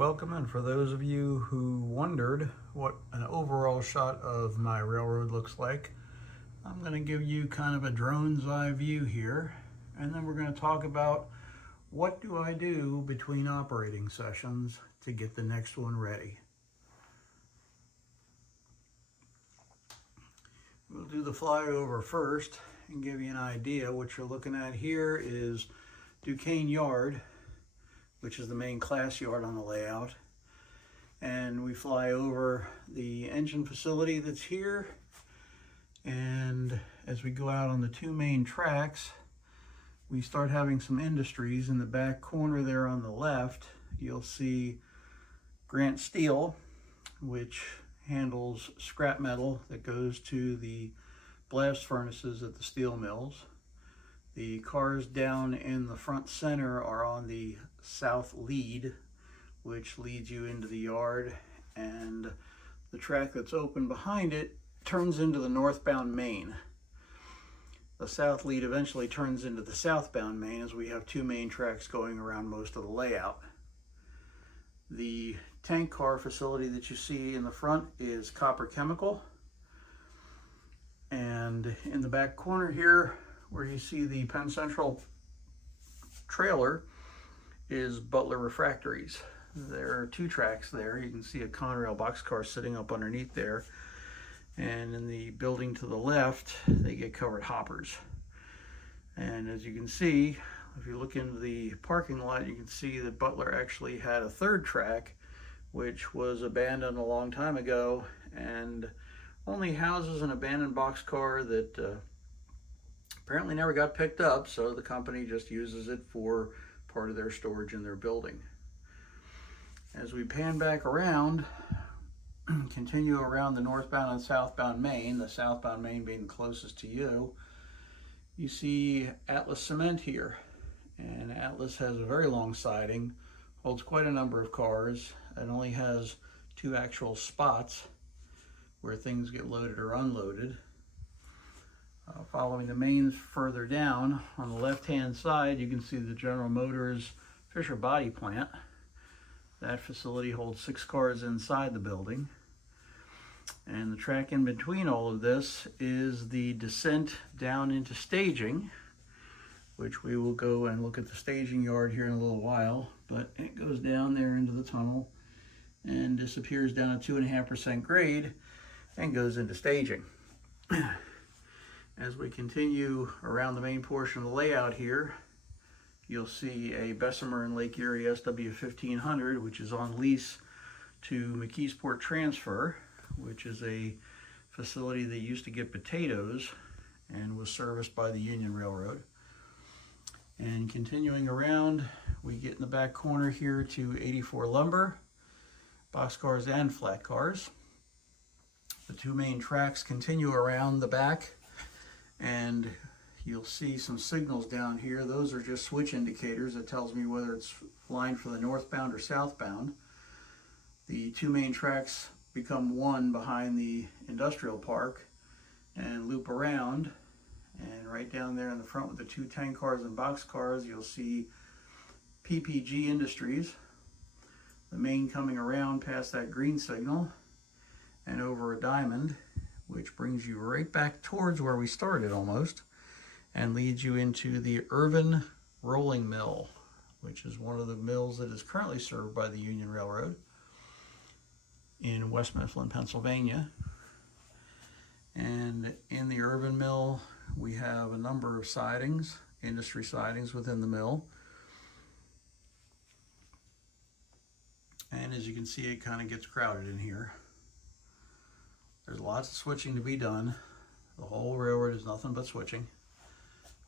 Welcome, and for those of you who wondered what an overall shot of my railroad looks like, I'm going to give you kind of a drone's eye view here, and then we're going to talk about what do I do between operating sessions to get the next one ready. We'll do the flyover first and give you an idea. What you're looking at here is Duquesne Yard, which is the main class yard on the layout. And we fly over the engine facility that's here. And as we go out on the two main tracks, we start having some industries. In the back corner there on the left, you'll see Grant Steel, which handles scrap metal that goes to the blast furnaces at the steel mills. The cars down in the front center are on the south lead, which leads you into the yard, and the track that's open behind it turns into the northbound main. The south lead eventually turns into the southbound main, as we have two main tracks going around most of the layout. The tank car facility that you see in the front is Copper Chemical, and in the back corner here, where you see the Penn Central trailer, is Butler Refractories. There are two tracks there. You can see a Conrail boxcar sitting up underneath there. And in the building to the left, they get covered hoppers. And as you can see, if you look into the parking lot, you can see that Butler actually had a third track, which was abandoned a long time ago and only houses an abandoned boxcar that apparently never got picked up, so the company just uses it for part of their storage in their building. As we pan back around, continue around the northbound and southbound main, the southbound main being closest to you, you see Atlas Cement here. And Atlas has a very long siding, holds quite a number of cars, and only has two actual spots where things get loaded or unloaded. Following the mains further down, on the left-hand side, you can see the General Motors Fisher Body Plant. That facility holds 6 cars inside the building. And the track in between all of this is the descent down into staging, which we will go and look at the staging yard here in a little while. But it goes down there into the tunnel and disappears down a 2.5% grade and goes into staging. As we continue around the main portion of the layout here, you'll see a Bessemer and Lake Erie SW1500, which is on lease to McKeesport Transfer, which is a facility that used to get potatoes and was serviced by the Union Railroad. And continuing around, we get in the back corner here to 84 Lumber, boxcars and flat cars. The two main tracks continue around the back, and you'll see some signals down here. Those are just switch indicators that tells me whether it's flying for the northbound or southbound. The two main tracks become one behind the industrial park and loop around. And right down there in the front with the two tank cars and box cars, you'll see PPG Industries. The main coming around past that green signal and over a diamond, which brings you right back towards where we started almost, and leads you into the Irvin Rolling Mill, which is one of the mills that is currently served by the Union Railroad in West Mifflin, Pennsylvania. And in the Irvin Mill, we have a number of sidings, industry sidings within the mill. And as you can see, it kind of gets crowded in here. There's lots of switching to be done. The whole railroad is nothing but switching.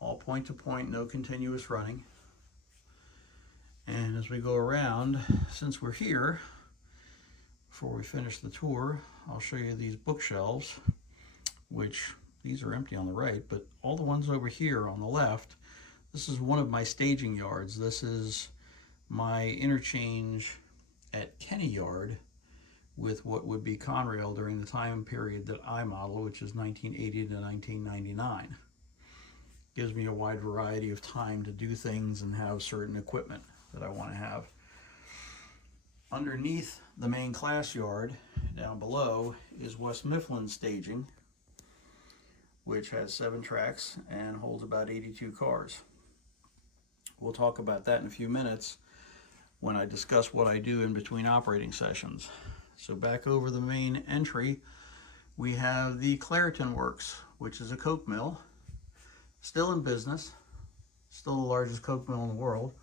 All point to point, no continuous running. And as we go around, since we're here, before we finish the tour, I'll show you these bookshelves, which these are empty on the right, but all the ones over here on the left, this is one of my staging yards. This is my interchange at Kenny Yard with what would be Conrail during the time period that I model, which is 1980 to 1999. Gives me a wide variety of time to do things and have certain equipment that I want to have. Underneath the main class yard, down below, is West Mifflin staging, which has 7 tracks and holds about 82 cars. We'll talk about that in a few minutes when I discuss what I do in between operating sessions. So back over the main entry, we have the Clairton Works, which is a coke mill, still in business, still the largest coke mill in the world,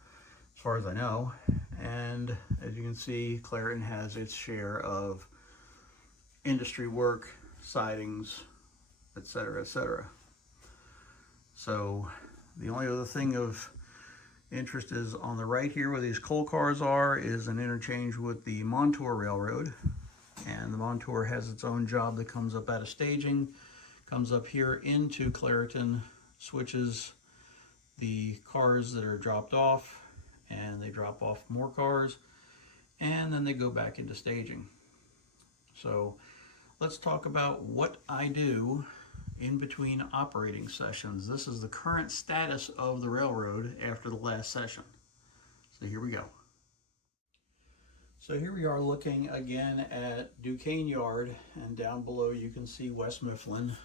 as far as I know. And as you can see, Clairton has its share of industry work, sidings, etc., etc. So the only other thing of interest is on the right here where these coal cars are is an interchange with the Montour Railroad. And the Montour has its own job that comes up out of staging, comes up here into Clairton, switches the cars that are dropped off, and they drop off more cars, and then they go back into staging. So let's talk about what I do in between operating sessions. This is the current status of the railroad after the last session. So here we go. So here we are looking again at Duquesne Yard, and down below you can see West Mifflin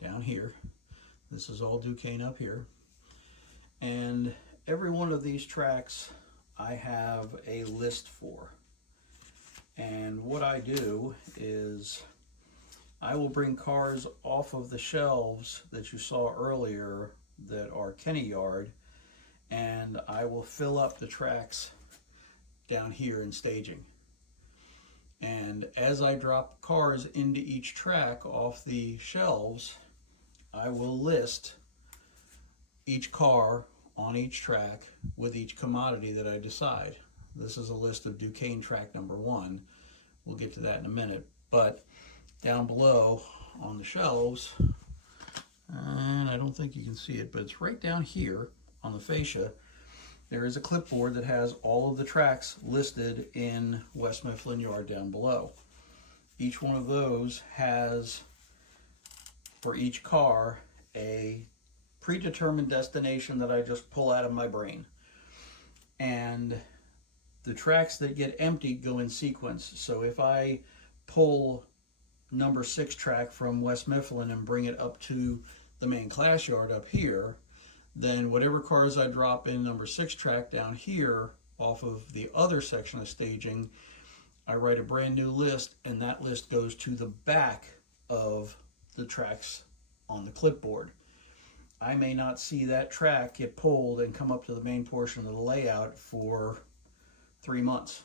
down here. This is all Duquesne up here. And every one of these tracks I have a list for. And what I do is I will bring cars off of the shelves that you saw earlier that are Kenny Yard, and I will fill up the tracks down here in staging. And as I drop cars into each track off the shelves, I will list each car on each track with each commodity that I decide. This is a list of Duquesne track number 1. We'll get to that in a minute. But down below on the shelves, and I don't think you can see it, but it's right down here on the fascia, there is a clipboard that has all of the tracks listed in West Mifflin Yard down below. Each one of those has, for each car, a predetermined destination that I just pull out of my brain. And the tracks that get emptied go in sequence. So if I pull number 6 track from West Mifflin and bring it up to the main class yard up here, then whatever cars I drop in number 6 track down here off of the other section of staging, I write a brand new list, and that list goes to the back of the tracks on the clipboard. I may not see that track get pulled and come up to the main portion of the layout for 3 months.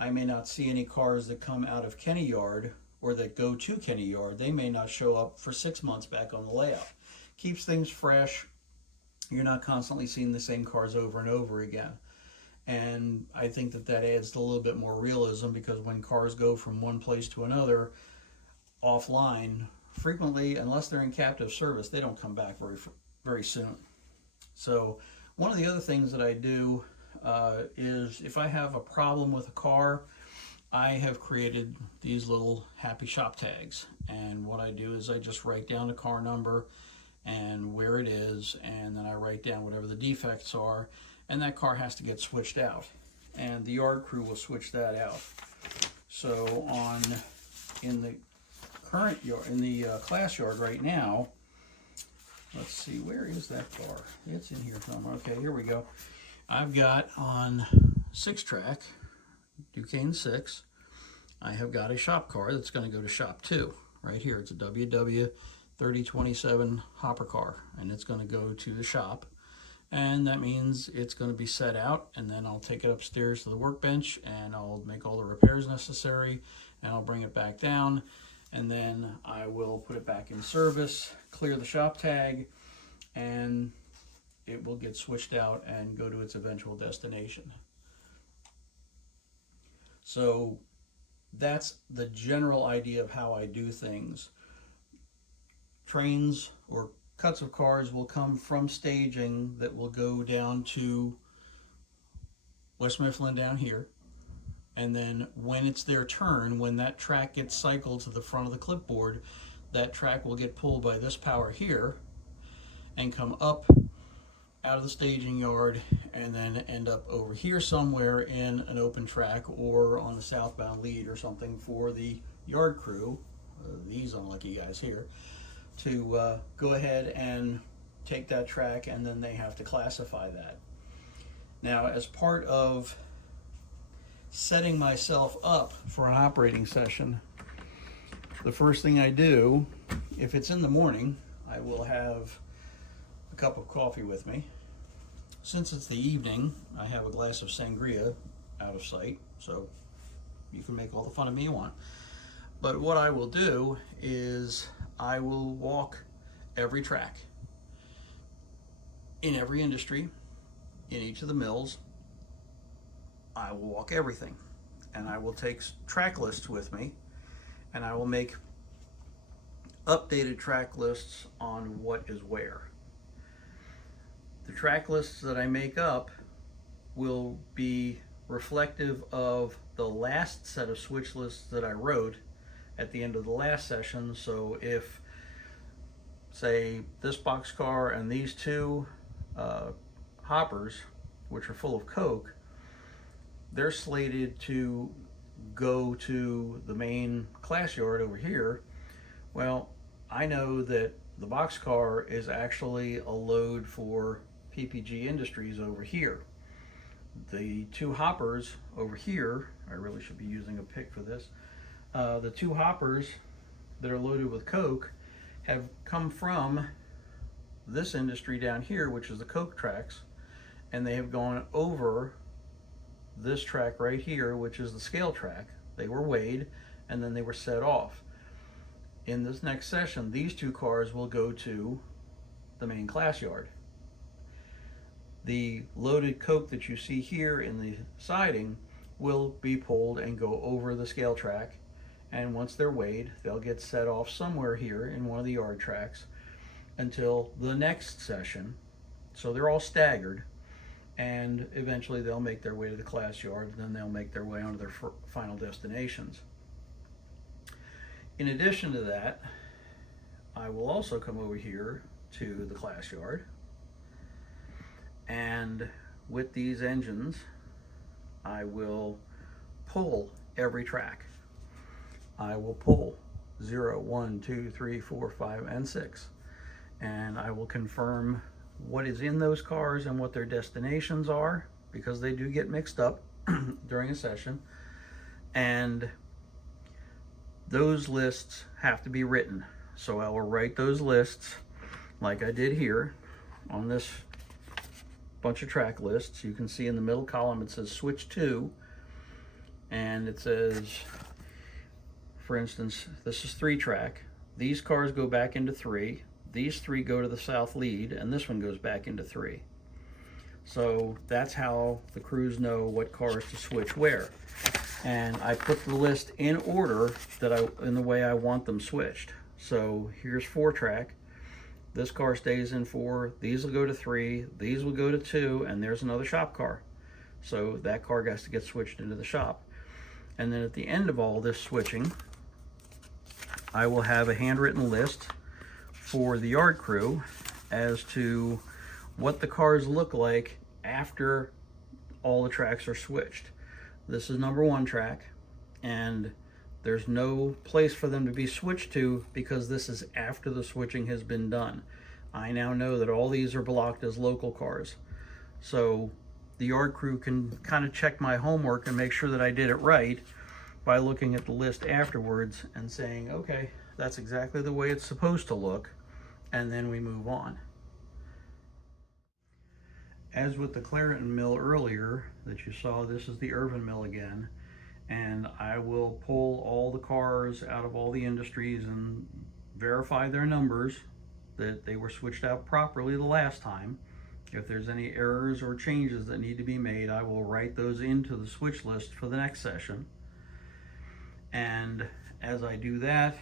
I may not see any cars that come out of Kenny Yard or that go to Kenny Yard. They may not show up for 6 months back on the layout. Keeps things fresh. You're not constantly seeing the same cars over and over again. And I think that that adds a little bit more realism, because when cars go from one place to another offline, frequently, unless they're in captive service, they don't come back very soon. So one of the other things that I do is if I have a problem with a car, I have created these little happy shop tags. And what I do is I just write down the car number and where it is, and then I write down whatever the defects are, and that car has to get switched out. And the yard crew will switch that out. So in the current yard, in the class yard right now, let's see, where is that car? It's in here somewhere. Okay, here we go. I've got on 6 track, Duquesne 6, I have got a shop car that's going to go to shop 2. Right here, it's a WW 3027 hopper car, and it's going to go to the shop. And that means it's going to be set out, and then I'll take it upstairs to the workbench, and I'll make all the repairs necessary, and I'll bring it back down, and then I will put it back in service, clear the shop tag, and it will get switched out and go to its eventual destination. So that's the general idea of how I do things. Trains or cuts of cars will come from staging that will go down to West Mifflin down here, and then when it's their turn, when that track gets cycled to the front of the clipboard, that track will get pulled by this power here and come up out of the staging yard and then end up over here somewhere in an open track or on the southbound lead or something for the yard crew, these unlucky guys here, to go ahead and take that track, and then they have to classify that. Now, as part of setting myself up for an operating session, the first thing I do, if it's in the morning, I will have a cup of coffee with me. Since it's the evening, I have a glass of sangria out of sight, so you can make all the fun of me you want. But what I will do is I will walk every track in every industry, in each of the mills. I will walk everything, and I will take track lists with me, and I will make updated track lists on what is where. The track lists that I make up will be reflective of the last set of switch lists that I wrote at the end of the last session. So if, say, this boxcar and these two hoppers, which are full of coke, they're slated to go to the main class yard over here, well, I know that the boxcar is actually a load for PPG Industries over here. The two hoppers over here, I really should be using a pick for this, the two hoppers that are loaded with coke have come from this industry down here, which is the coke tracks, and they have gone over this track right here, which is the scale track. They were weighed and then they were set off. In this next session, these two cars will go to the main class yard. The loaded coke that you see here in the siding will be pulled and go over the scale track, and once they're weighed, they'll get set off somewhere here in one of the yard tracks until the next session. So they're all staggered, and eventually they'll make their way to the class yard, and then they'll make their way on to their final destinations. In addition to that, I will also come over here to the class yard, and with these engines I will pull every track. I will pull 0, 1, 2, 3, 4, 5, and 6, and I will confirm what is in those cars and what their destinations are, because they do get mixed up during a session, and those lists have to be written. So I will write those lists like I did here on this bunch of track lists. You can see in the middle column it says switch 2, and it says, for instance, this is 3 track. These cars go back into 3. These 3 go to the south lead, and this one goes back into 3. So that's how the crews know what cars to switch where. And I put the list in order in the way I want them switched. So here's 4 track. This car stays in 4. These will go to 3. These will go to 2, and there's another shop car. So that car has to get switched into the shop. And then at the end of all this switching, I will have a handwritten list for the yard crew as to what the cars look like after all the tracks are switched. This is number 1 track, and there's no place for them to be switched to because this is after the switching has been done. I now know that all these are blocked as local cars. So the yard crew can kind of check my homework and make sure that I did it right by looking at the list afterwards and saying, okay, that's exactly the way it's supposed to look, and then we move on. As with the Clairton mill earlier that you saw, this is the Irvin mill again, and I will pull all the cars out of all the industries and verify their numbers, that they were switched out properly the last time. If there's any errors or changes that need to be made, I will write those into the switch list for the next session. And as I do that,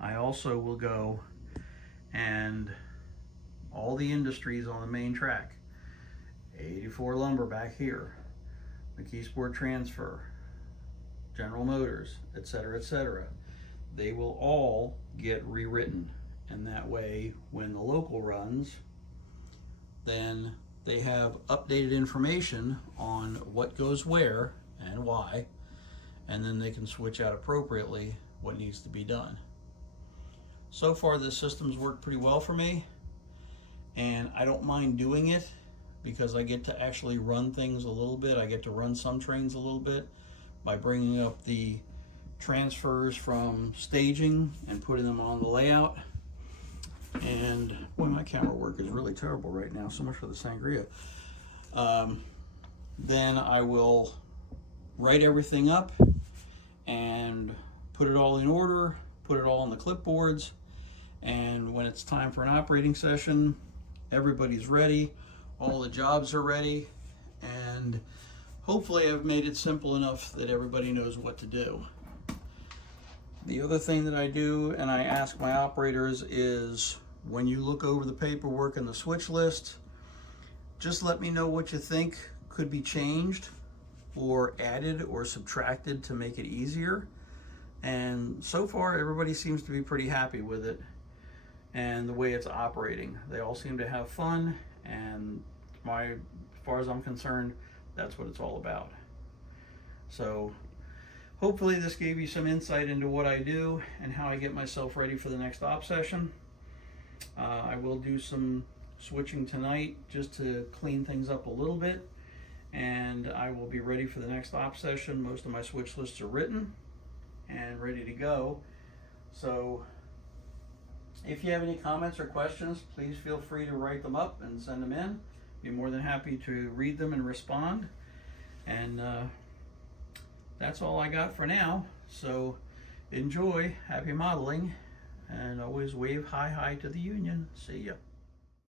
I also will go and all the industries on the main track, 84 Lumber back here, McKeesport Transfer, General Motors, etc., they will all get rewritten. And that way, when the local runs, then they have updated information on what goes where and why, and then they can switch out appropriately what needs to be done. So far this system's worked pretty well for me, and I don't mind doing it because I get to actually run things a little bit. I get to run some trains a little bit by bringing up the transfers from staging and putting them on the layout. And boy, my camera work is really terrible right now. So much for the sangria. Then I will write everything up and put it all in order, put it all on the clipboards, and when it's time for an operating session, everybody's ready, all the jobs are ready, and hopefully I've made it simple enough that everybody knows what to do. The other thing that I do, and I ask my operators, is when you look over the paperwork and the switch list, just let me know what you think could be changed or added or subtracted to make it easier. And so far everybody seems to be pretty happy with it and the way it's operating. They all seem to have fun, and as far as I'm concerned, that's what it's all about. So hopefully this gave you some insight into what I do and how I get myself ready for the next op session. I will do some switching tonight just to clean things up a little bit, and I will be ready for the next op session. Most of my switch lists are written and ready to go. So if you have any comments or questions, please feel free to write them up and send them in. Be more than happy to read them and respond. And that's all I got for now. So enjoy, happy modeling, and always wave hi to the union. See ya.